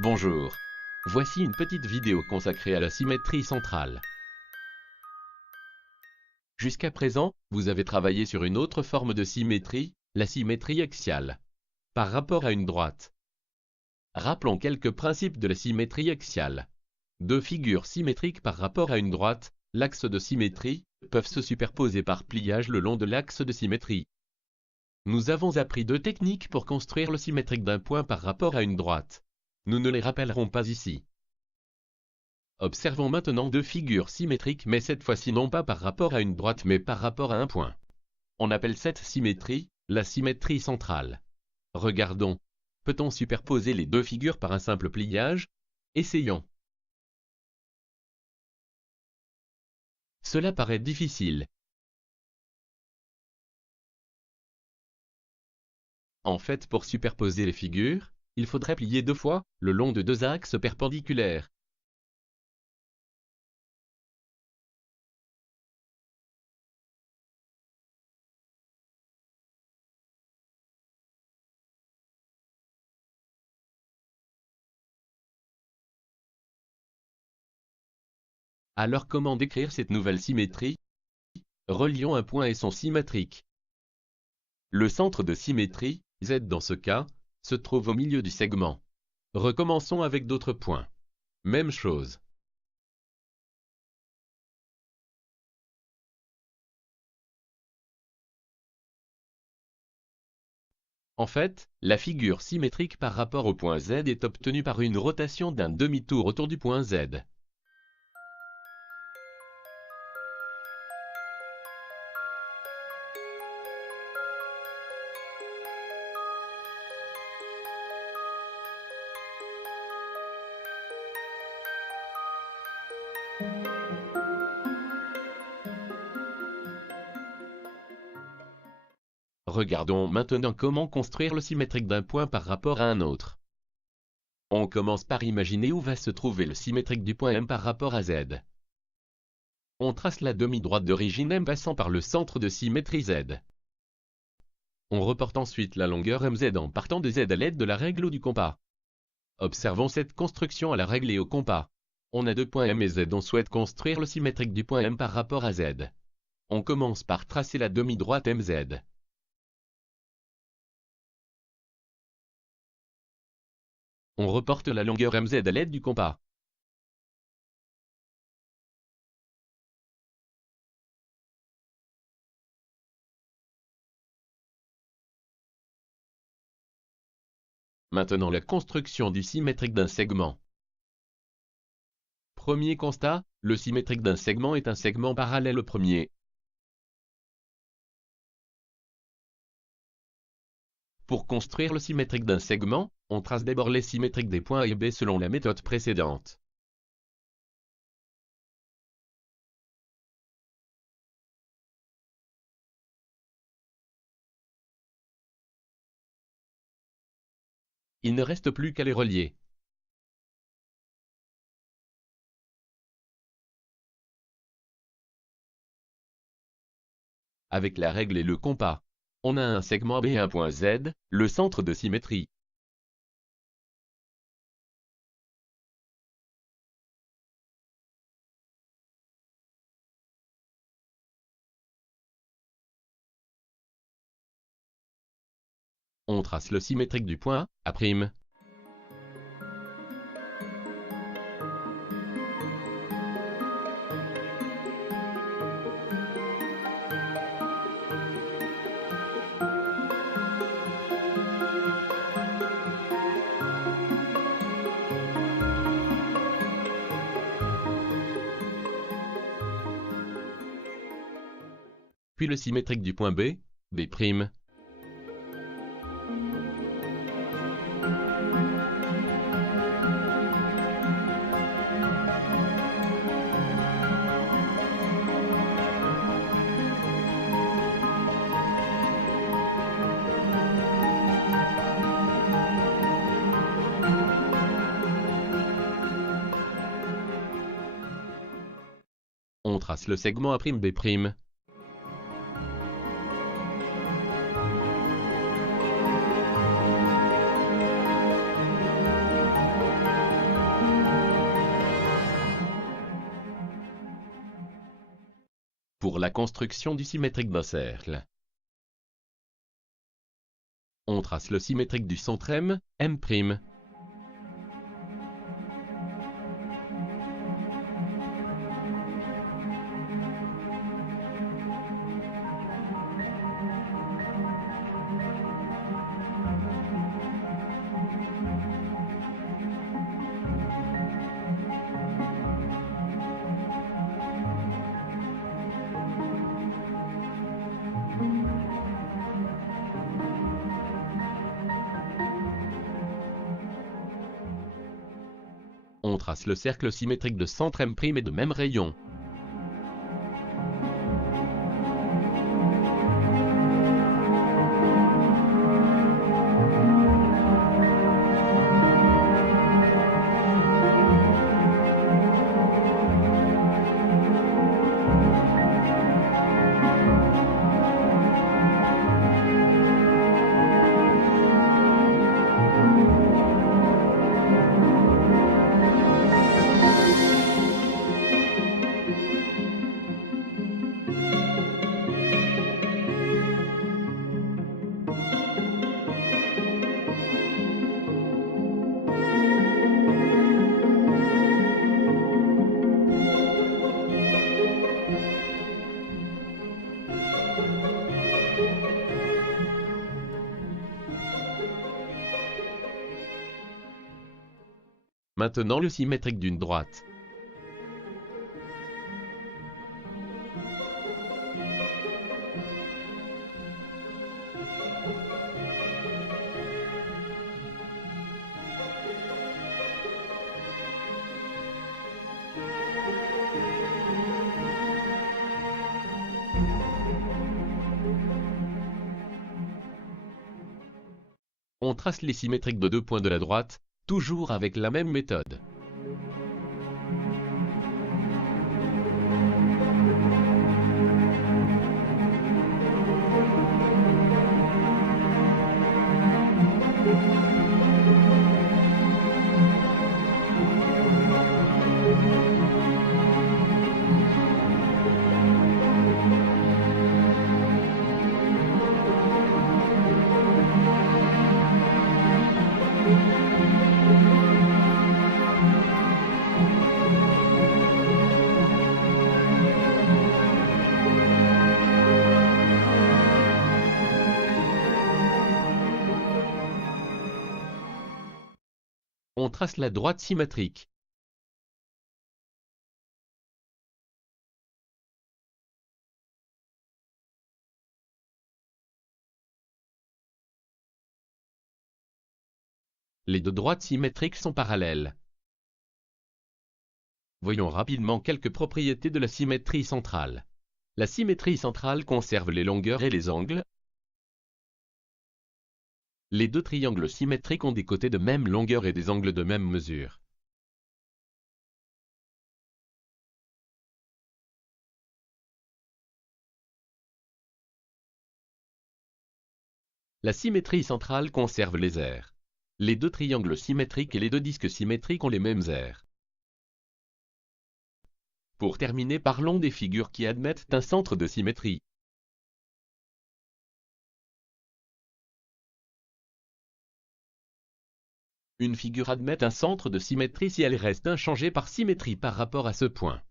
Bonjour. Voici une petite vidéo consacrée à la symétrie centrale. Jusqu'à présent, vous avez travaillé sur une autre forme de symétrie, la symétrie axiale, par rapport à une droite. Rappelons quelques principes de la symétrie axiale. Deux figures symétriques par rapport à une droite, l'axe de symétrie, peuvent se superposer par pliage le long de l'axe de symétrie. Nous avons appris deux techniques pour construire le symétrique d'un point par rapport à une droite. Nous ne les rappellerons pas ici. Observons maintenant deux figures symétriques mais cette fois-ci non pas par rapport à une droite mais par rapport à un point. On appelle cette symétrie la symétrie centrale. Regardons. Peut-on superposer les deux figures par un simple pliage? Essayons. Cela paraît difficile. En fait, pour superposer les figures, il faudrait plier deux fois, le long de deux axes perpendiculaires. Alors comment décrire cette nouvelle symétrie? Relions un point et son symétrique. Le centre de symétrie, Z dans ce cas, se trouve au milieu du segment. Recommençons avec d'autres points. Même chose. En fait, la figure symétrique par rapport au point Z est obtenue par une rotation d'un demi-tour autour du point Z. Regardons maintenant comment construire le symétrique d'un point par rapport à un autre. On commence par imaginer où va se trouver le symétrique du point M par rapport à Z. On trace la demi-droite d'origine M passant par le centre de symétrie Z. On reporte ensuite la longueur MZ en partant de Z à l'aide de la règle ou du compas. Observons cette construction à la règle et au compas. On a deux points M et Z. On souhaite construire le symétrique du point M par rapport à Z. On commence par tracer la demi-droite MZ. On reporte la longueur MZ à l'aide du compas. Maintenant la construction du symétrique d'un segment. Premier constat, le symétrique d'un segment est un segment parallèle au premier. Pour construire le symétrique d'un segment, on trace d'abord les symétriques des points A et B selon la méthode précédente. Il ne reste plus qu'à les relier. Avec la règle et le compas, on a un segment B et un point Z, le centre de symétrie. On trace le symétrique du point A'. Puis le symétrique du point B'. On trace le segment A'B'. pour la construction du symétrique d'un cercle. On trace le symétrique du centre M, M'. On trace le cercle symétrique de centre M' et de même rayon. Maintenant le symétrique d'une droite. On trace les symétriques de deux points de la droite, toujours avec la même méthode. On trace la droite symétrique. Les deux droites symétriques sont parallèles. Voyons rapidement quelques propriétés de la symétrie centrale. La symétrie centrale conserve les longueurs et les angles. Les deux triangles symétriques ont des côtés de même longueur et des angles de même mesure. La symétrie centrale conserve les aires. Les deux triangles symétriques et les deux disques symétriques ont les mêmes aires. Pour terminer, parlons des figures qui admettent un centre de symétrie. Une figure admet un centre de symétrie si elle reste inchangée par symétrie par rapport à ce point.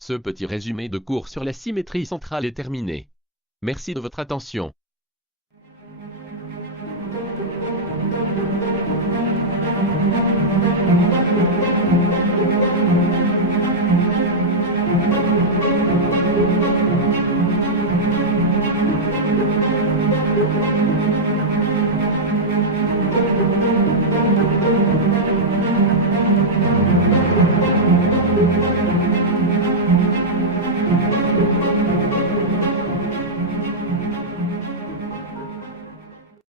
Ce petit résumé de cours sur la symétrie centrale est terminé. Merci de votre attention.